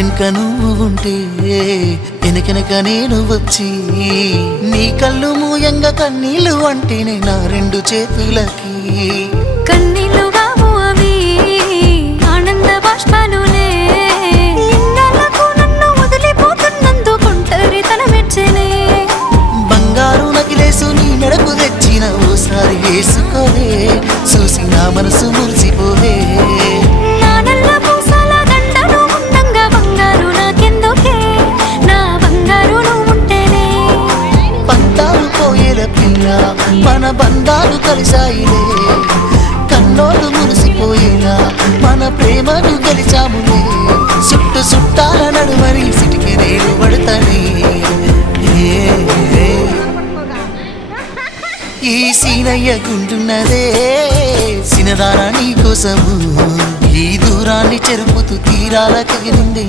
ఇంటెనక నువ్వు ఉంటే వెనకెనక నేను వచ్చి నీ కళ్ళు మూయంగా కన్నీళ్ళు అంటేనే నా రెండు చేతులకి కన్నీళ్ళు కావు అవి ఆనంద బాష్పాలులే ఇన్నాళ్ళకు నన్ను వదిలిపోతున్నందుకు ఒంటరితన మెచ్చనే బంగారు నగిలేసు నీ మెడకు తెచ్చిన ఓసారి వేసుకోవే చూసి నా మనసు మురిసిపోవే నా నల్ల పూసల దండను ఉండంగా బంగారు నాకెందుకే నా బంగారు నువ్వు ఉంటేనే పంతాలు పోయేల పిల్ల మన బంధాలు కలిసాయిలే కన్నోడు మురిసిపోయేలా మన ప్రేమను గెలిచాములే చుట్టు చుట్టాల నడుమని సిటికి నేను పడతానే ఈ సీనయ్య గుంటున్నదే సినదారా నీ కోసము ఈ దూరాన్ని చెరుపుతూ తీరాల కగిలింది